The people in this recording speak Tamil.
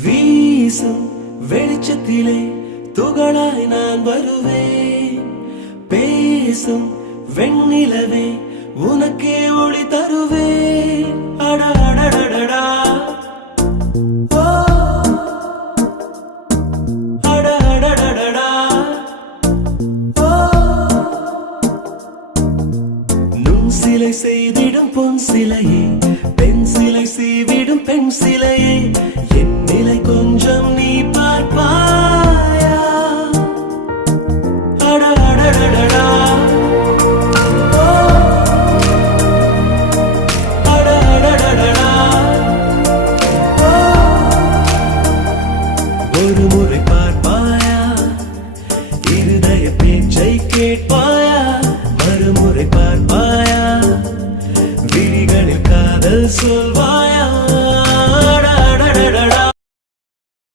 வீசும் வெளிச்சத்திலே துகளாய் நான் வருவேன். பேசும் வெண்ணிலவே உனக்கே ஒளி தருவேன். அட அடடடடா